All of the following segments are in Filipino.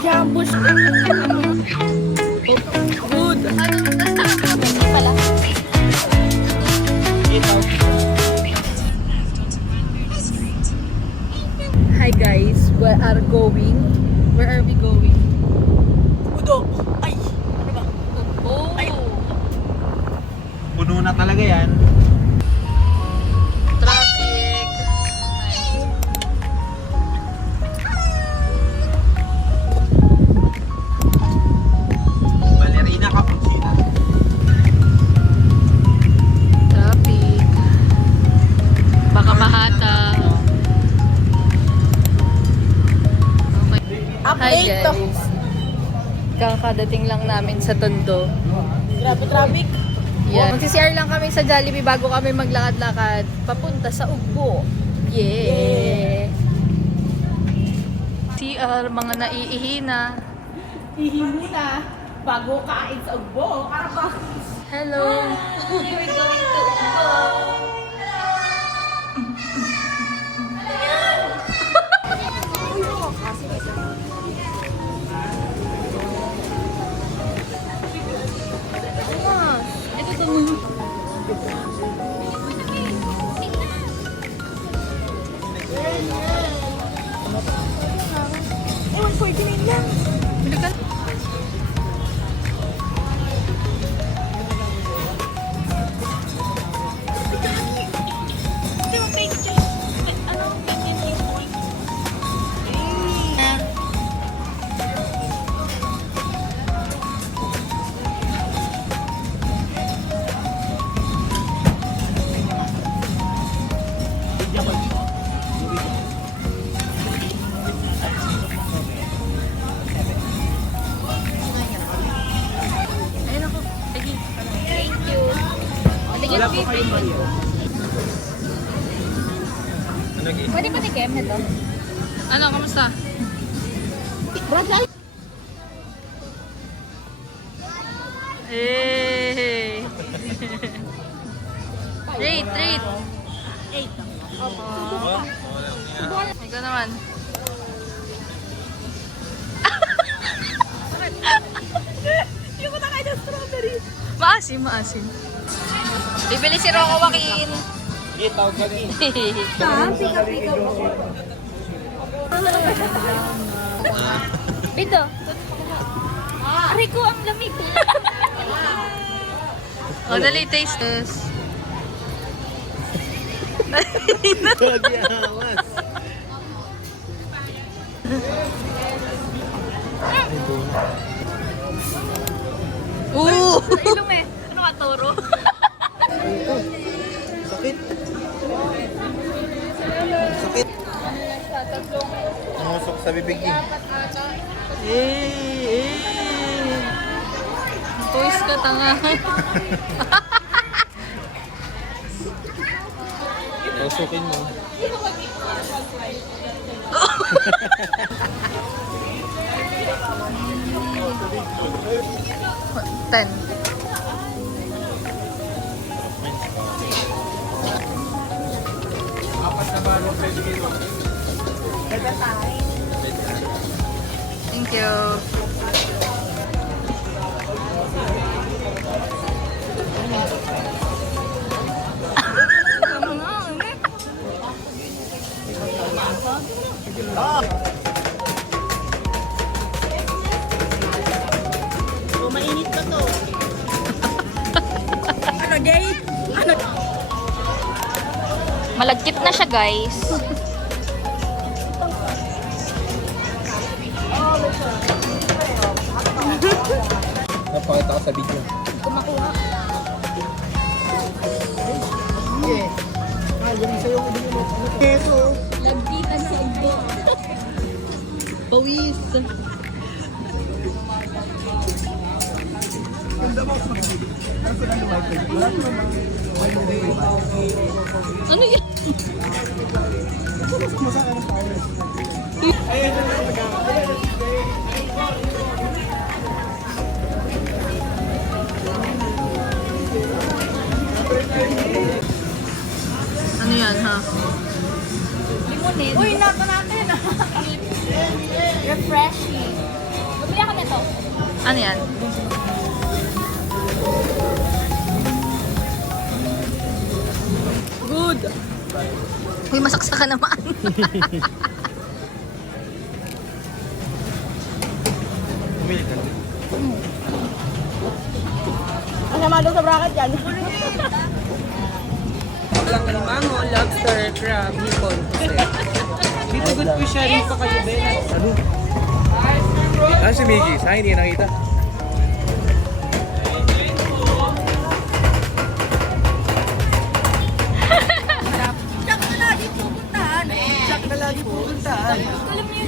Jambos. Good. Pala. Hi guys, we are going. Where are we going? Udo. Ay, ano ba? Oh. Ay. Puno na talaga yan. Traffic. Ballerina cappuccino. Traffic. Baka mahata. Okay. Hi guys. Kakadating lang namin sa Tondo. Grabe traffic. Yan. Magsi-share lang kami sa Jollibee bago kami maglakad-lakad papunta sa Ugbo. Yeah! CR, mga naiihi na. Ihi muna bago kain sa ugbo. Para ba? Hello! We're going to ugbo. Ewan ko, itinin lang. Bili ka. Ayun ako. Sige. Thank you. Wala po kayong mali. Ano gi? Pwede pa tikim nito? Ano, kamusta? Hey! Rate, rate! 8. Opo. Ikaw naman. Hindi ko nakain ng strawberry. Maasim, maasim. Bibili si Rocco Joaquin. Tawag ka din. Pika-pika mo. Ito. Aray ko, ang lamig. O, dali, taste this. Lagi awas. Ooh! Ilong eh. Ano ka, toro? Sakit. Sakit. Umusok sa bibig niya. Toys ka, tanga. Usukin mo. Ten. Thank you. Mainit pa to. Ano, Jay? Ano? Malagkit na siya, guys. Napakita ko sa video. Kumakuha. Keso. Lagkitan sa ugbo. Pawis. Ano yan? Ano yan, ha? Uy, napa natin. freshie. Bumili ako nito. Ano yan? Good! Uy, masaksakan naman. Pumili ka. Masama daw sa bracket yan. Walang kalimango, lobster, crab, hipon. Dito good fish rin pa kayo din. Ano? Ah, si Mickey. Sa hindi nakita.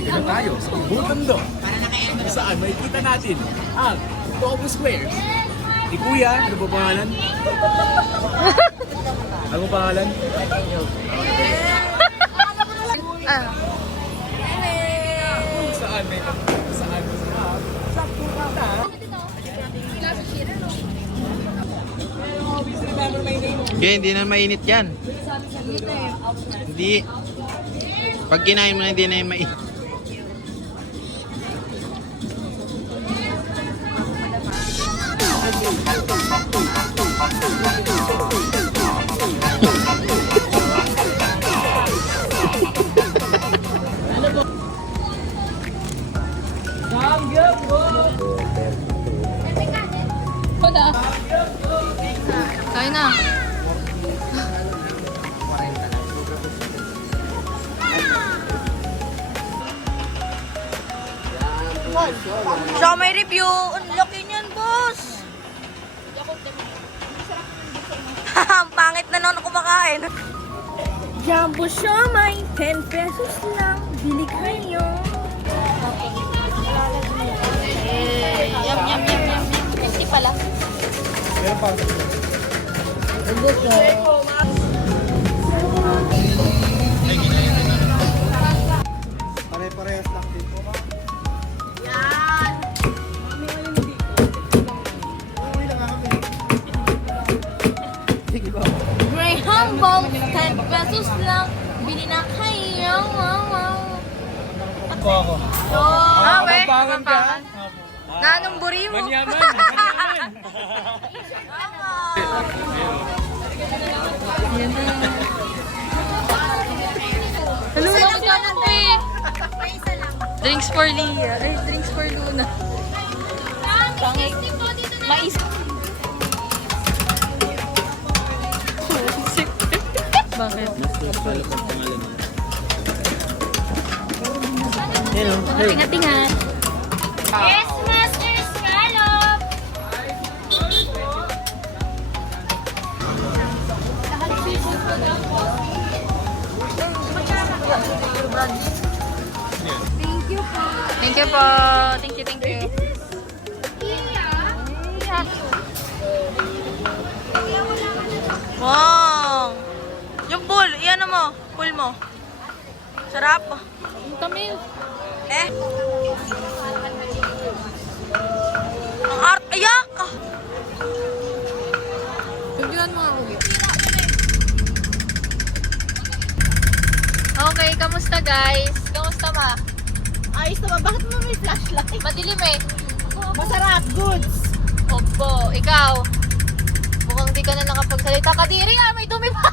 Dito tayo sa Ibong Mundo. Saan makikita natin ang Tomo Square. Ni Kuya, ano ba pangalan? Ano ba pangalan? Ah. Saan may saan sa pupunta? Okay, hindi na mainit yan. Hindi. Pag kinain mo na, hindi na yung mainit. Kain na. Siya may review. Ang laki niyan, boss. Ang pangit na noon kumakain. Jumbo siomay, 10 pesos lang. Bili kayo. Yum, yum, yum, yum. 50 pala. Meron pa. Pare-parehas lang dito. Graham Balls, 10 pesos lang. Bili na kayo. Ako. Okay. Kapampangan ka? Nanong buri mo. Manyaman! Luna ka na, te. Drinks for Lia. Ay, drinks for Luna. Pangit. Mais. Bakit? Tingat-tingat. Yes, Master Scallop! Thank you po. Thank you, thank you. Wow! Yung pool, iyan mo, pool mo. Sarap. Tamil. Eh. Ang art, ayak! Bigyan mo ako. Okay, kamusta guys? Kamusta ma? Ayos naman, bakit mo may flashlight? Madilim eh. Masarap, goods. Opo, ikaw. Mukhang di ka na nakapagsalita. Kadiri ah, may dumi pa.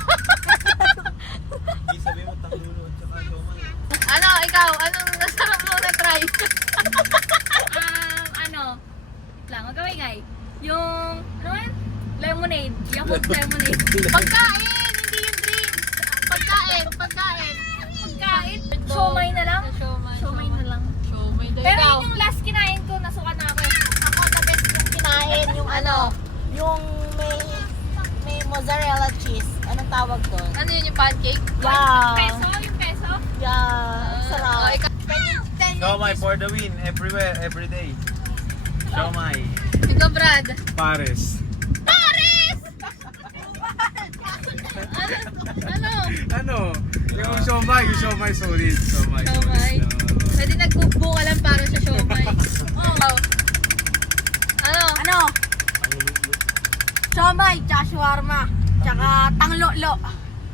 Sabi mo, taklulo at saka siomay. Ano, ikaw? Anong nasarap mo na try? Ano? Wait lang, magkaway yung, ano yan? Lemonade. Yakult lemonade. Pagkain, hindi yung drinks. Pagkain. Pagkain. Siomay na lang? Siomay na lang. Pero Ikaw. yun yung last kinain ko, nasuka na ako. Ako the best yung kinain, yung ano, yung may mozzarella cheese. Anong tawag doon? Ano yun yung pancake? Yeah. Yung peso? Yeah. Sarap. Oh, ikaw. Siomay for the win. Everywhere, every day. Siomay. Ikaw, Brad. Pares. Ano? Ano? Yung siomay solid. Siomay. Siomay. Pwede nag-cookbo ka lang para sa siomay. Oh. Ano? Ano? Siomay, tsaka shawarma, tsaka tanglolo.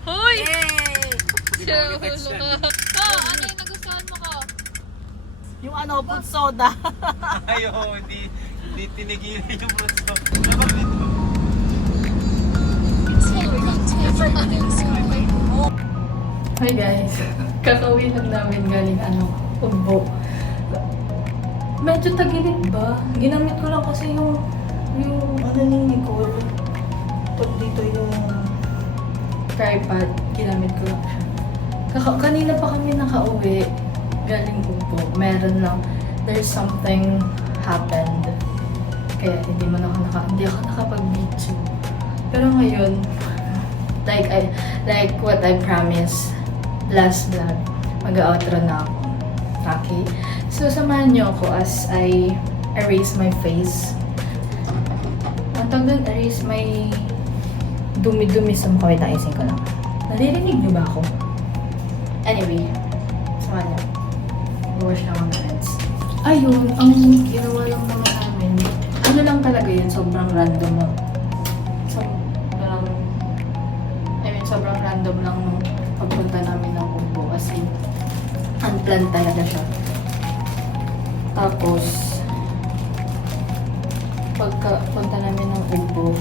Hoy! Yay! Oh, ano yung nagustuhan mo ko? Yung ano, food soda. Ayo, hindi tinigilan yung puso. Bakit? Hi guys, kakauwi lang namin galing Ugbo. Medyo tagilid ba? Ginamit ko lang kasi yung ano ni Nicole. Pag dito yung tripod, ginamit ko lang siya. Kanina pa kami nakauwi galing Ugbo. Meron lang, there's something happened. Kaya hindi ako nakapag-video. Pero ngayon, like what I promised last vlog, mag-outro na ako. Okay? So, samahan niyo ako as I erase my face. Ang tawag doon, erase my dumi-dumi sa mukha. Wait, ayusin ko lang. Naririnig niyo ba ako? Anyway, samahan niyo. Wash na ako ng hands. Ayun, ang ginawa lang naman namin, ano lang talaga yun, sobrang random lang. Sobrang random lang nung pagpunta namin ng Ugbo. As in, unplanned talaga siya. Tapos, pagpunta namin ng Ugbo,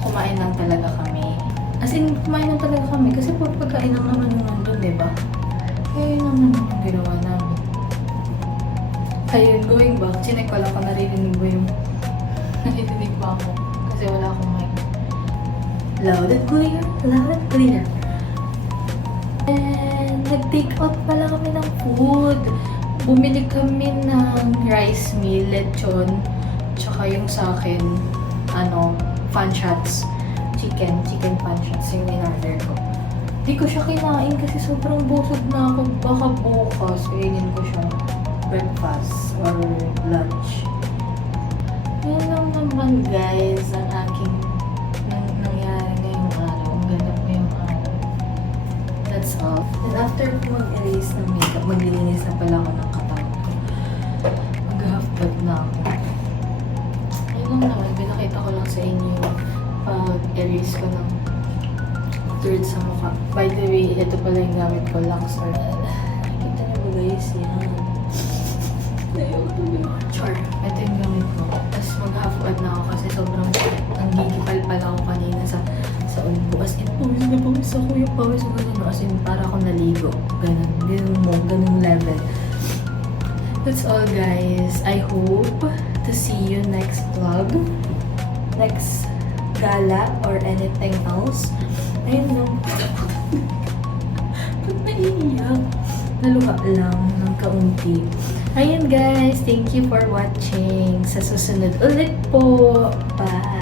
kumain lang talaga kami. As in, kumain lang talaga kami kasi pagkain lang naman yung nandun, diba? Kaya yun naman yung ginawa namin. Ayun, going back, chinek ko lang kung naririnig ba yung naririnig ba ako kasi wala akong mic. Loud and clear, loud and clear. And nag-take out pala kami ng food. Bumili kami ng rice meal, lechon, tsaka yung sa akin, fan shots. Chicken fan shots yung in-order ko. Di ko siya kinain kasi sobrang busog na ako. Baka bukas, kainin ko siya breakfast or lunch. Yan lang naman guys, ang aking nangyari ngayong araw. Ang ganda po yung araw. That's all. And after ko mag-erase ng makeup, maglilinis na pala ako ng katawan ko. Mag-half bath na ako. Ayun lang naman, pinakita ko lang sa inyo pag-erase ko ng third sa mukha. By the way, ito pala yung gamit ko, Luxor. Nakikita niyo ba guys? Yan. Char. Ito yung gamit ko. Tapos mag-half bath na ako kasi sobrang nanggigipal pala ako kanina sa Ugbo. As in, pawis ako yung pawis ko ganun. As in, para ako naligo. Ganun level. That's all guys. I hope to see you next vlog. Next gala or anything else. Ayun lang. Ba't naiiyak? Naluha lang ng kaunti. Ayun guys, thank you for watching. Sa susunod ulit po. Bye!